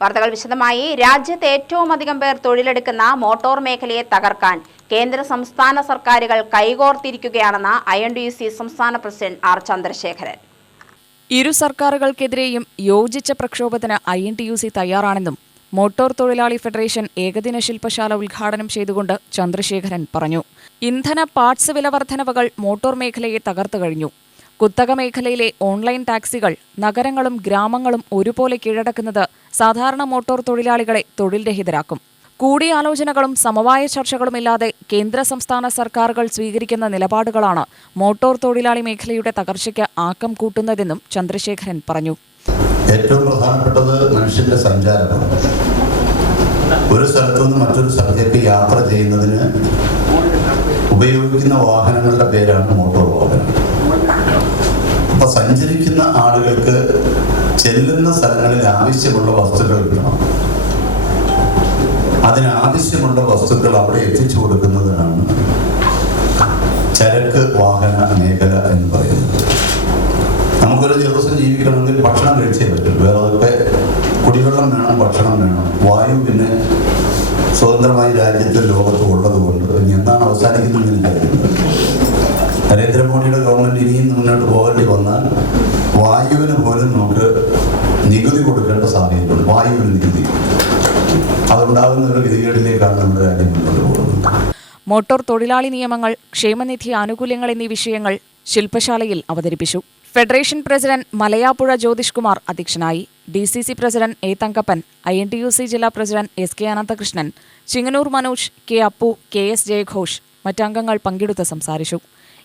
വാർത്തകൾ വിശദമായി. രാജ്യത്ത് ഏറ്റവും അധികം പേർ തൊഴിലെടുക്കുന്ന മോട്ടോർ മേഖലയെ തകർക്കാൻ കേന്ദ്ര സംസ്ഥാന സർക്കാരുകൾ കൈകോർത്തിരിക്കുകയാണെന്ന് I N D U C സംസ്ഥാന പ്രസിഡന്റ് ആർ ചന്ദ്രശേഖരൻ. ഇരു സർക്കാരുകൾക്കെതിരെയും യോജിച്ച പ്രക്ഷോഭത്തിന് I N T U C തയ്യാറാണെന്നും മോട്ടോർ തൊഴിലാളി ഫെഡറേഷൻ ഏകദിന ശില്പശാല ഉദ്ഘാടനം ചെയ്തുകൊണ്ട് ചന്ദ്രശേഖരൻ പറഞ്ഞു. ഇന്ധന പാർട്സ് വില വർധനവകൾ മോട്ടോർ മേഖലയെ തകർത്തു കഴിഞ്ഞു. കുത്തക മേഖലയിലെ ഓൺലൈൻ ടാക്സികൾ നഗരങ്ങളും ഗ്രാമങ്ങളും ഒരുപോലെ കീഴടക്കുന്നത് സാധാരണ മോട്ടോർ തൊഴിലാളികളെ തൊഴിൽ രഹിതരാക്കും. കൂടിയാലോചനകളും സമവായ ചർച്ചകളുമില്ലാതെ കേന്ദ്ര സംസ്ഥാന സർക്കാരുകൾ സ്വീകരിക്കുന്ന നിലപാടുകളാണ് മോട്ടോർ തൊഴിലാളി മേഖലയുടെ തകർച്ചയ്ക്ക് ആക്കം കൂട്ടുന്നതെന്നും ചന്ദ്രശേഖരൻ പറഞ്ഞു. ഏറ്റവും പ്രധാനപ്പെട്ടത് മനുഷ്യന്റെ സഞ്ചാരമാണ്. ഒരു സ്ഥലത്തു നിന്ന് മറ്റൊരു സ്ഥലത്തേക്ക് യാത്ര ചെയ്യുന്നതിന് ഉപയോഗിക്കുന്ന വാഹനങ്ങളുടെ പേരാണ് മോട്ടോർ സഞ്ചരിക്കുന്ന ആളുകൾക്ക് ചെല്ലുന്ന സ്ഥലങ്ങളിൽ ആവശ്യമുള്ള വസ്തുക്കൾ കിട്ടണം. അതിനാവശ്യമുള്ള വസ്തുക്കൾ അവിടെ എത്തിച്ചു കൊടുക്കുന്നതിനാണ് ചരക്ക് വാഹന മേഖല എന്ന് പറയുന്നത്. നമുക്കൊരു ദിവസം ജീവിക്കണമെങ്കിൽ ഭക്ഷണം കഴിച്ചേ പറ്റും. വേറെ കുടിവെള്ളം വേണം ഭക്ഷണം വേണം. വായു പിന്നെ സ്വതന്ത്രമായി രാജ്യത്ത് ലോകത്ത് ഉള്ളത് കൊണ്ട് ഇനി എന്താണ് അവസാനിക്കുന്നത് നരേന്ദ്രമോദിയുടെ ഗവൺമെന്റ് ഇനിയും മുന്നോട്ട് പോകേണ്ടി വന്നാൽ വായുവിന് പോലും നമുക്ക് നികുതി കൊടുക്കേണ്ട സാധ്യതയുണ്ട് വായുവിന് നികുതി. അതുണ്ടാകുന്ന ഒരു ഗതികേടിലേക്കാണ് നമ്മുടെ രാജ്യം മുന്നോട്ട് പോകുന്നത്. മോട്ടോർ തൊഴിലാളി നിയമങ്ങൾ ക്ഷേമനിധി ആനുകൂല്യങ്ങൾ എന്നീ വിഷയങ്ങൾ ശില്പശാലയിൽ അവതരിപ്പിച്ചു. ഫെഡറേഷൻ പ്രസിഡന്റ് മലയാപ്പുഴ ജ്യോതിഷ് കുമാർ അധ്യക്ഷനായി. D C C president A Thankappan I N T U C ജില്ലാ president S K Ananthakrishnan Chinganoor Manoj K Appu K S ജയഘോഷ് മറ്റംഗങ്ങൾ പങ്കെടുത്ത് സംസാരിച്ചു.